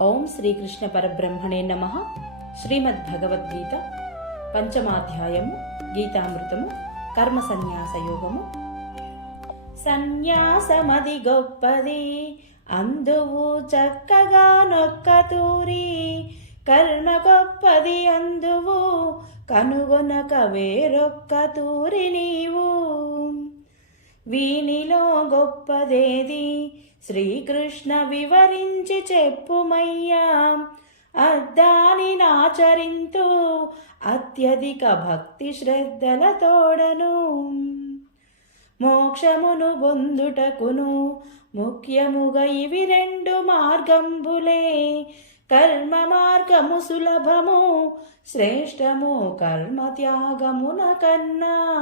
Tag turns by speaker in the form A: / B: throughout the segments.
A: ఓం శ్రీకృష్ణ పరబ్రహ్మణే నమ. శ్రీమద్భగవద్గీత పంచమాధ్యాయము గీతామృతము కర్మ సన్యాస యోగము సన్యాసమది గొప్పది అందువు చక్కగా నొక్క తూరి కర్మ గొప్పది అందువు కనుగొనక వేరొక్క తూరి నీవు. వీనిలో గొప్పదేది? శ్రీకృష్ణ వివరించి చెప్పుమయ్యా. అద్దాని నాచరింతు అత్యధిక భక్తి శ్రద్ధల తోడను. మోక్షమును పొందుటకును ముఖ్యముగా ఇవి రెండు మార్గంబులే. కర్మ మార్గము సులభము శ్రేష్టము కర్మ త్యాగమున కన్నా.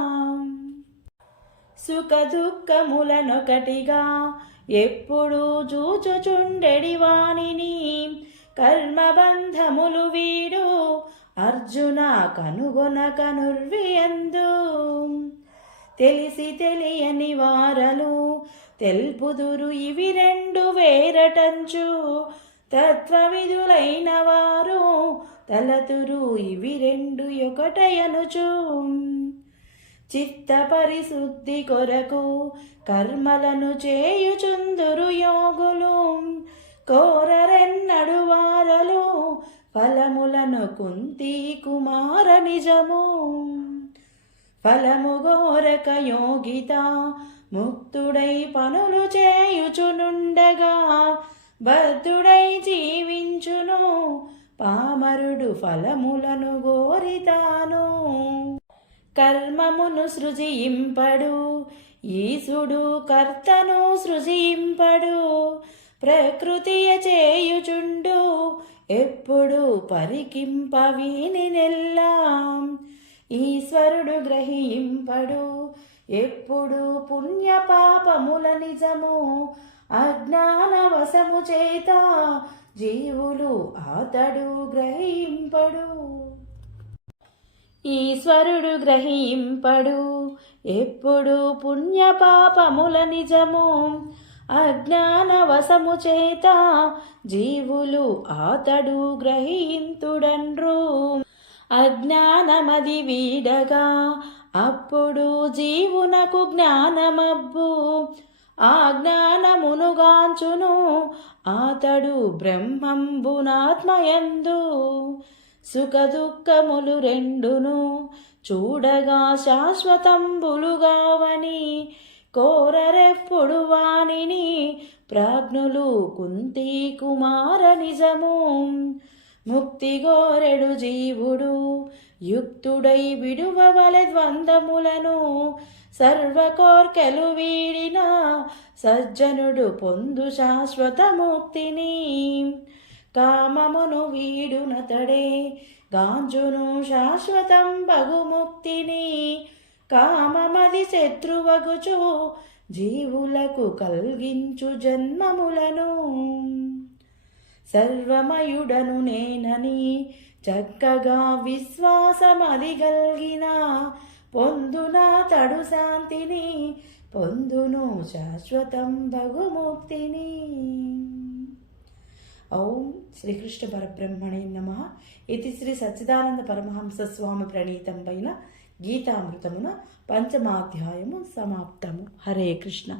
A: సుఖ దుఃఖములనొకటిగా ఎప్పుడూ చూచుచుండెడి వాణిని కర్మబంధములు వీడు అర్జున కనుగొన కనుర్వియందు. తెలిసి తెలియని వారలు తెల్పుదురు ఇవి రెండు వేరటంచు. తత్వవిధులైన వారు తలతురు ఇవి రెండు ఒకటయనుచు చిత్త పరిశుద్ధి కొరకు కర్మలను చేయుచుందురు యోగులు. కోరరెన్నడు వారలు ఫలములను కుంతి కుమార నిజము. ఫలము గోరక యోగిత ముక్తుడై పనులు చేయుచునుండగా బద్ధుడై జీవించును. పామరుడు ఫలములను గోరితాను. కర్మమును సృజింపడు. ఈశుడు కర్తను సృజింపడు. ప్రకృతి చేయుచుండు. ఎప్పుడు పరికింపవీని నెల్లాం ఈశ్వరుడు గ్రహింపడు. ఎప్పుడు పుణ్య పాపముల నిజము అజ్ఞాన వశము చేత జీవులు అతడు గ్రహింపడు. ఈశ్వరుడు గ్రహింపడు. ఎప్పుడు పుణ్యపాపముల నిజము అజ్ఞానవశము చేత జీవులు అతడు గ్రహింతుడండ్రు అజ్ఞానమది వీడగా అప్పుడు జీవునకు జ్ఞానమబ్బు. ఆ జ్ఞానమునుగాంచును ఆతడు బ్రహ్మంబునాత్మయందు. సుఖ దుఃఖములు రెండును చూడగా శాశ్వతంబులుగావని కోరరెప్పుడు వాణిని ప్రాజ్ఞులు కుంతి కుమార నిజము. ముక్తి గోరెడు జీవుడు యుక్తుడై విడువవలె ద్వందములను సర్వకోర్కెలు వీడిన సజ్జనుడు పొందు శాశ్వత ముక్తిని కామమును వీడునతడే. గాంజును శాశ్వతం బగుముక్తిని కామమది శత్రువగుచు జీవులకు కల్గించు జన్మములను. సర్వమయుడను నేనని చక్కగా విశ్వాసమది గల్గిన. పొందున తడు శాంతిని పొందును శాశ్వతం బగుముక్తిని ఓం శ్రీకృష్ణ పరబ్రహ్మణే నమ. ఇది శ్రీ సచ్చిదానంద పరమహంస స్వామి ప్రణీతం పైన గీతామృతమున పంచమాధ్యాయము సమాప్తము. హరే కృష్ణ.